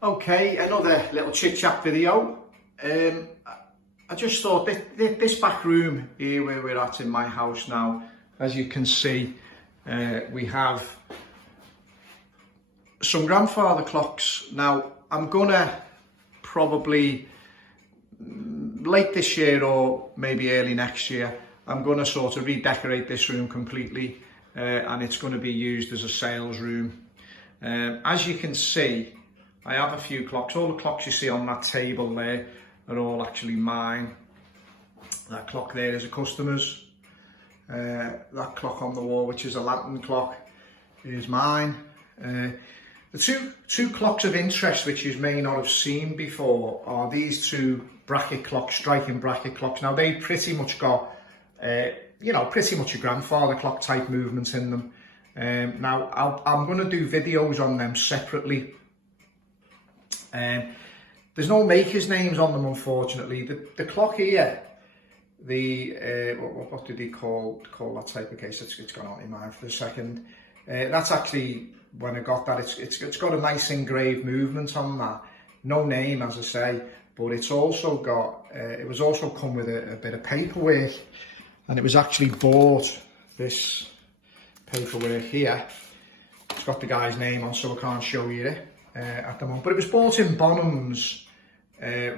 Okay, another little chit-chat video. I just thought this back room here where we're at in my house now, as you can see, we have some grandfather clocks. Now, I'm gonna probably late this year or maybe early next year, I'm gonna sort of redecorate this room completely, and it's gonna be used as a sales room. As you can see, I have a few clocks. All the clocks you see on that table there are all actually mine. That clock there is a customer's. That clock on the wall, which is a lantern clock, is mine. The two clocks of interest which you may not have seen before are these two bracket clocks, striking bracket clocks. Now they pretty much got, pretty much a grandfather clock type movements in them. Now I'm going to do videos on them separately. There's no makers names on them, unfortunately. The clock here, what did he call that type of case? It's gone out of my mind for a second. That's actually, when I got that, it's got a nice engraved movement on that. No name, as I say, but it's also got, it was also come with a bit of paperwork, and it was actually bought, this paperwork here. It's got the guy's name on, so I can't show you it at the moment, but it was bought in Bonhams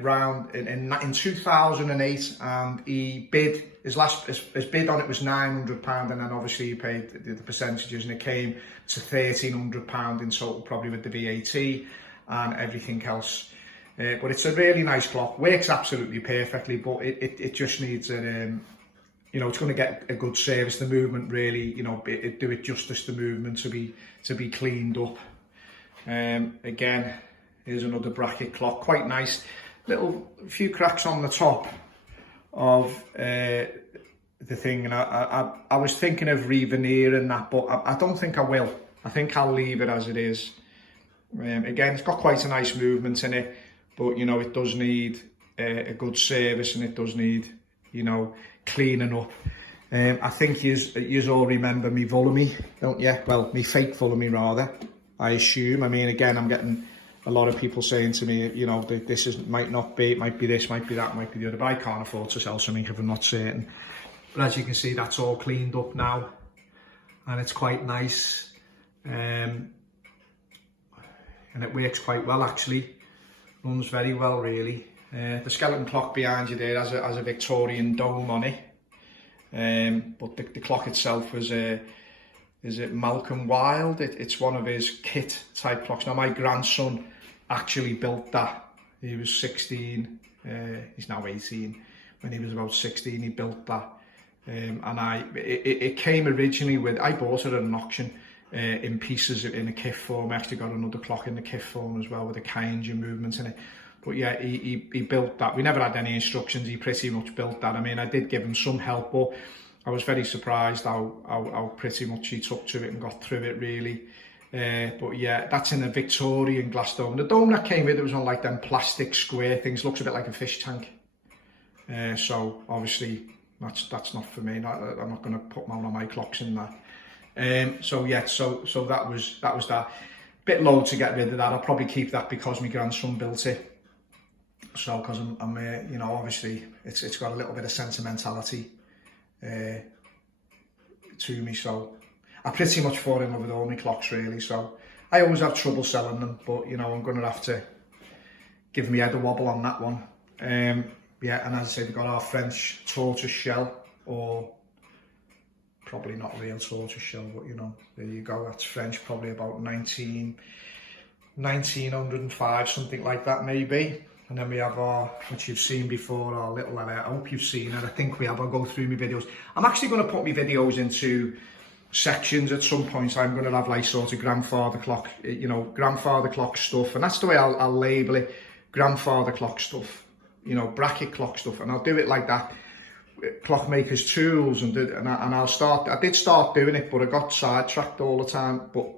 round in 2008, and he bid, his bid on it was £900, and then obviously he paid the percentages, and it came to £1,300 in total, probably with the VAT and everything else. But it's a really nice clock, works absolutely perfectly, but it just needs a it's going to get a good service. The movement really, do it justice, the movement to be cleaned up. Again, here's another bracket clock, quite nice. Few cracks on the top of the thing, and I was thinking of re-veneering that, but I don't think I will. I think I'll leave it as it is. Again, it's got quite a nice movement in it, but it does need a good service, and it does need cleaning up. I think you all remember me Vulamy, don't you? Well, me fake Vulamy rather, I assume. I mean, again, I'm getting a lot of people saying to me, this might not be, it might be this, might be that, might be the other, but I can't afford to sell something if I'm not certain. But as you can see, that's all cleaned up now, and it's quite nice, and it works quite well actually, runs very well really. The skeleton clock behind you there has a Victorian dome on it, but the clock itself was is it Malcolm Wild? It's one of his kit type clocks. Now my grandson actually built that. He was 16, he's now 18. When he was about 16, he built that. And it came originally with, I bought it at an auction in pieces in a kit form. I actually got another clock in the kit form as well with a Kainja movement in it. But yeah, he built that. We never had any instructions. He pretty much built that. I mean, I did give him some help, but I was very surprised how pretty much he took to it and got through it really. But yeah, that's in a Victorian glass dome. The dome that came with it was on like them plastic square things. Looks a bit like a fish tank. So obviously that's not for me. I'm not going to put one of my clocks in that. So yeah, so that was that. Bit low to get rid of that. I'll probably keep that because my grandson built it. So because I'm obviously it's got a little bit of sentimentality to me, so I pretty much fall in love with all my clocks really. So I always have trouble selling them, but I'm going to have to give me head a wobble on that one. Yeah, and as I say, we've got our French tortoise shell, or probably not real tortoise shell, but there you go, that's French, probably about 1905, something like that maybe. And then we have our, which you've seen before, our little, I hope you've seen it, I think we have, I'll go through my videos. I'm actually going to put my videos into sections at some point. I'm going to have like sort of grandfather clock, grandfather clock stuff, and that's the way I'll label it, grandfather clock stuff, bracket clock stuff, and I'll do it like that, clockmakers tools, and I'll start, I did start doing it, but I got sidetracked all the time. But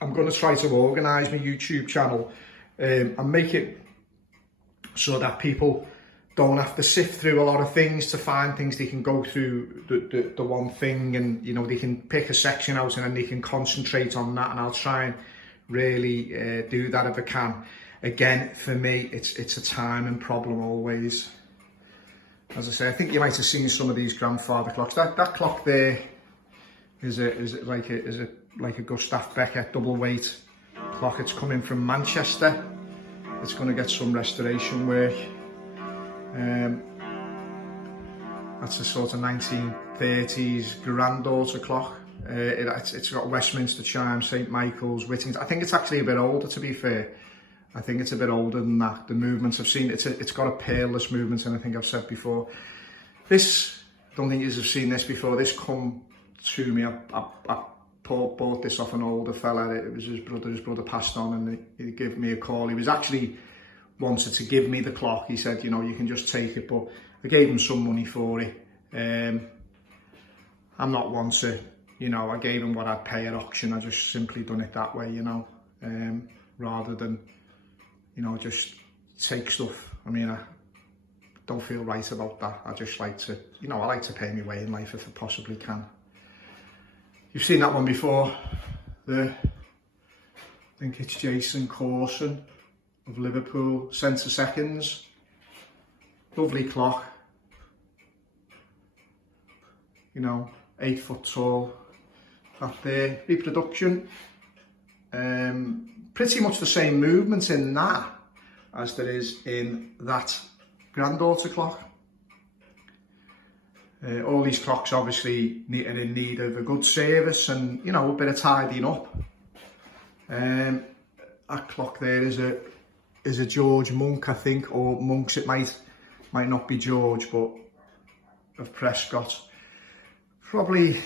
I'm going to try to organise my YouTube channel and make it so that people don't have to sift through a lot of things to find things. They can go through the one thing, and they can pick a section out, and then they can concentrate on that. And I'll try and really do that if I can. again, for me, it's a timing problem always. As I say, I think you might have seen some of these grandfather clocks. That clock there is like a Gustav Becker double weight clock. It's coming from Manchester. It's going to get some restoration work. That's a sort of 1930s granddaughter clock. It's got Westminster chime, St Michael's, Whittington. I think it's actually a bit older, to be fair. I think it's a bit older than that. The movements I've seen, it's got a peerless movement, and I think I've said before. This, I don't think you have seen this before. This come to me. I bought this off an older fella. It was his brother passed on, and he gave me a call. He was actually wanted to give me the clock. He said, you know, you can just take it, but I gave him some money for it. I'm not one to, you know, I gave him what I'd pay at auction. I just simply done it that way, you know, rather than, you know, just take stuff. I mean, I don't feel right about that. I just like to, you know, I like to pay my way in life if I possibly can. You've seen that one before. I think it's Jason Corson of Liverpool, centre seconds. Lovely clock. You know, 8 foot tall. That there, reproduction. Pretty much the same movement in that as there is in that granddaughter clock. All these clocks obviously are in need of a good service and, you know, a bit of tidying up. That clock there is a George Monk, I think, or Monks. It might not be George, but of Prescott. Probably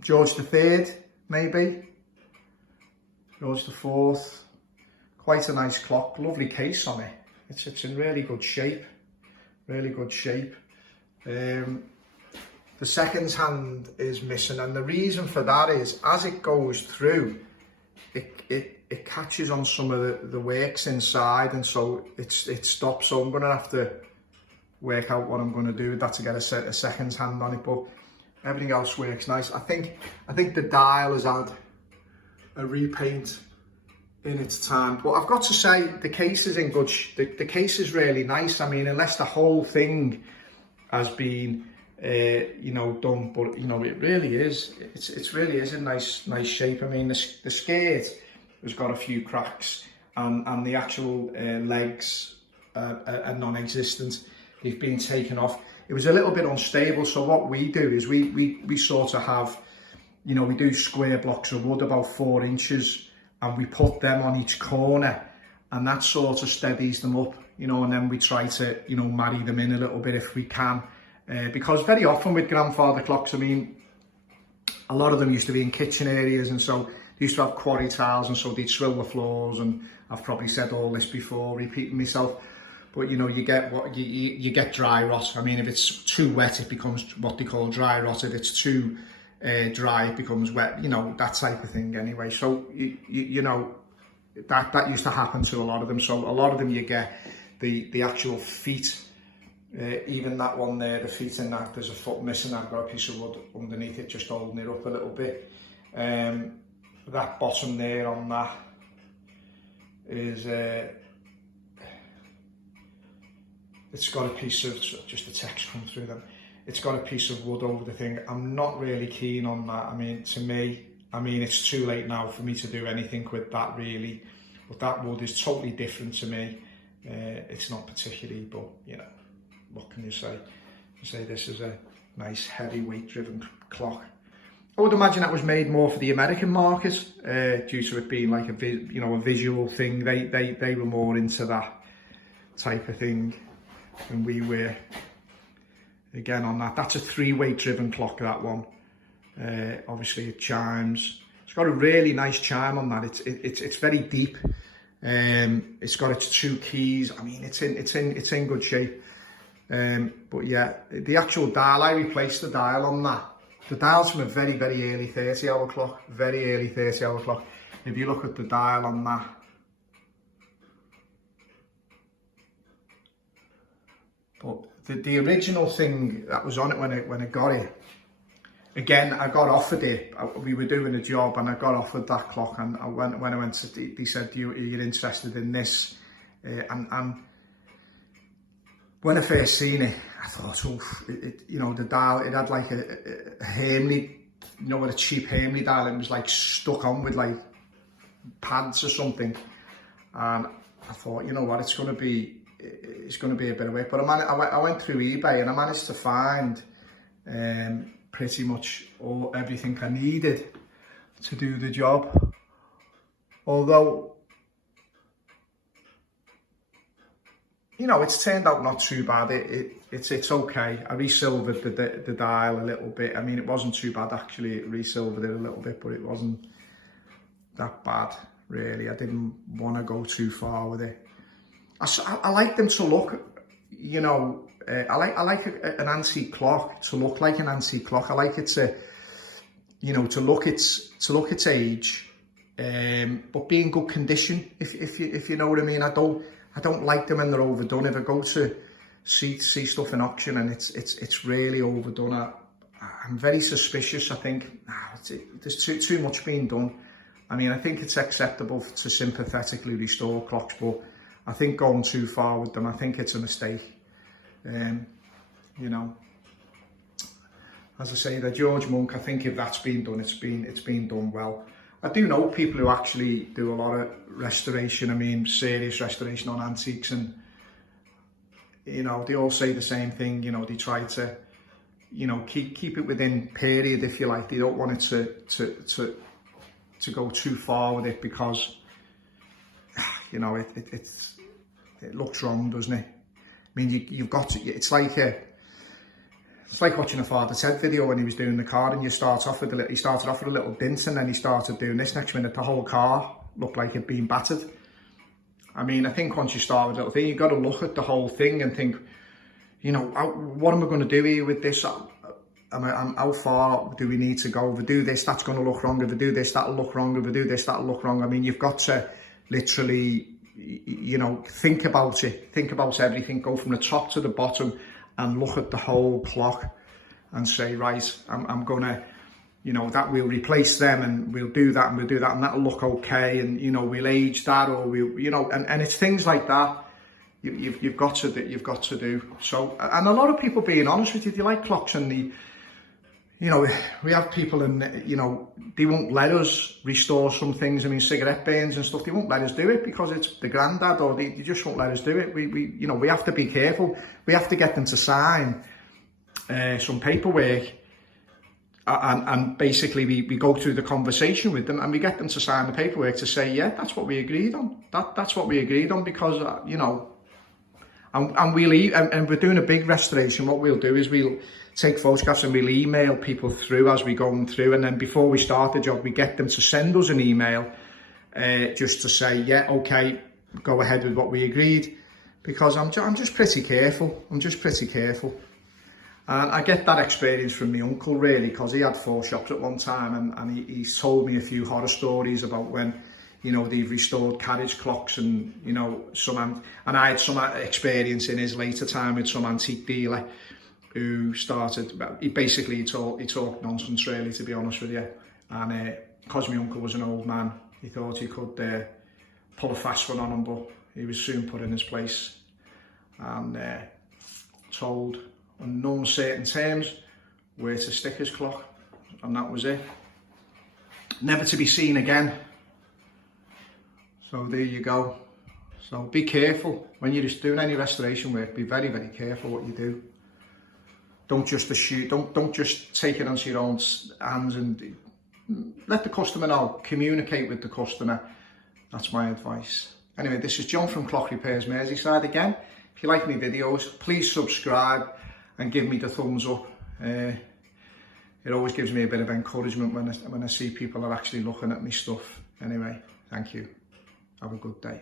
George III, maybe. George IV. Quite a nice clock, lovely case on it. It's in really good shape, really good shape. The seconds hand is missing, and the reason for that is as it goes through, it catches on some of the works inside, and so it stops. So I'm going to have to work out what I'm going to do with that to get a seconds hand on it, but everything else works nice. I think the dial has had a repaint in its time, but I've got to say the case is in good. The case is really nice. I mean, unless the whole thing has been you know, done, but you know, it really is. It really is in nice shape. I mean, the skirt has got a few cracks, and the actual legs are non-existent. They've been taken off. It was a little bit unstable, so what we do is we sort of have, you know, we do square blocks of wood about 4 inches, and we put them on each corner, and that sort of steadies them up, you know, and then we try to, you know, marry them in a little bit if we can. Because very often with grandfather clocks, I mean, a lot of them used to be in kitchen areas, and so they used to have quarry tiles, and so they'd swill the floors, and I've probably said all this before, repeating myself, but you know, you get what you get dry rot. I mean, if it's too wet, it becomes what they call dry rot. If it's too dry, it becomes wet, you know, that type of thing anyway. So you know, that used to happen to a lot of them. So a lot of them, you get the actual feet. Even that one there, the feet in that, there's a foot missing. I've got a piece of wood underneath it just holding it up a little bit. That bottom there on that is it's got a piece of, just the text come through them, it's got a piece of wood over the thing. I'm not really keen on that. I mean, to me, I mean, it's too late now for me to do anything with that really, but that wood is totally different to me. It's not particularly, but you know, what can you say? You say this is a nice heavyweight driven clock. I would imagine that was made more for the American market, due to it being like a visual thing. They were more into that type of thing than we were. Again on that, that's a 3-weight driven clock, that one. Obviously it chimes. It's got a really nice chime on that. It's very deep. It's got its 2 keys. I mean, it's in good shape. But yeah, the actual dial, I replaced the dial on that. The dial's from a very, very early 30-hour clock. Very early 30-hour clock. If you look at the dial on that, but the original thing that was on it when I got it, again, I got offered it. We were doing a job and I got offered that clock, and when I went to, they said, you're interested in this? And when I first seen it, I thought, oh, you know, the dial, it had like a Hamley, you know, with a cheap Hamley dial, it was like stuck on with like pads or something. And I thought, you know what, it's going to be a bit of work. But I went through eBay and I managed to find pretty much everything I needed to do the job. Although, you know, it's turned out not too bad. It's okay. I resilvered the dial a little bit. I mean, it wasn't too bad actually. It resilvered it a little bit, but it wasn't that bad really. I didn't want to go too far with it. I like them to look, you know, I like an antique clock to look like an antique clock. I like it to, you know, to look its age, but be in good condition. If you know what I mean. I don't like them when they're overdone. If I go to see stuff in auction and it's really overdone, I'm very suspicious. I think there's too much being done. I mean, I think it's acceptable to sympathetically restore clocks, but I think going too far with them, I think it's a mistake. You know, as I say, the George Monk, I think if that's been done, it's been done well. I do know people who actually do a lot of restoration. I mean, serious restoration on antiques, and you know, they all say the same thing. You know, they try to, you know, keep it within period, if you like. They don't want it to go too far with it, because you know it looks wrong, doesn't it? I mean, you've got to. It's like watching a Father Ted video when he was doing the car, and he started off with a little dint, and then he started doing this. Next minute, the whole car looked like it'd been battered. I mean, I think once you start with a little thing, you've got to look at the whole thing and think, you know, what am I going to do here with this? How far do we need to go? If I do this, that's going to look wrong. If I do this, that'll look wrong. If I do this, that'll look wrong. I mean, you've got to literally, you know, think about it. Think about everything. Go from the top to the bottom and look at the whole clock and say, right, I'm going to, you know, that we'll replace them, and we'll do that, and we'll do that, and that'll look okay. And, you know, we'll age that, or we'll, you know, and it's things like that. You've got to do. So, and a lot of people, being honest with you, they like clocks, and you know, we have people, and you know, they won't let us restore some things. I mean, cigarette burns and stuff, they won't let us do it because it's the granddad, or they just won't let us do it. We you know, we have to be careful. We have to get them to sign some paperwork, and basically we go through the conversation with them, and we get them to sign the paperwork to say, yeah, that's what we agreed on. That's what we agreed on, because you know, and we're doing a big restoration. What we'll do is we'll take photographs and we'll email people through as we go through, and then before we start the job, we get them to send us an email just to say, yeah, okay, go ahead with what we agreed, because I'm just pretty careful. And I get that experience from my uncle, really, because he had 4 shops at one time, and he told me a few horror stories about when, you know, they've restored carriage clocks, and you know, and I had some experience in his later time with some antique dealer who started, he talked nonsense, really, to be honest with you. And because my uncle was an old man, he thought he could pull a fast one on him, but he was soon put in his place and told on no uncertain terms where to stick his clock, and that was it. Never to be seen again. So there you go. So be careful when you're just doing any restoration work. Be very, very careful what you do. Don't just assume. Don't just take it onto your own hands, and let the customer know. Communicate with the customer. That's my advice. Anyway, this is John from Clock Repairs Merseyside again. If you like my videos, please subscribe and give me the thumbs up. It always gives me a bit of encouragement when I see people are actually looking at my stuff. Anyway, thank you. Have a good day.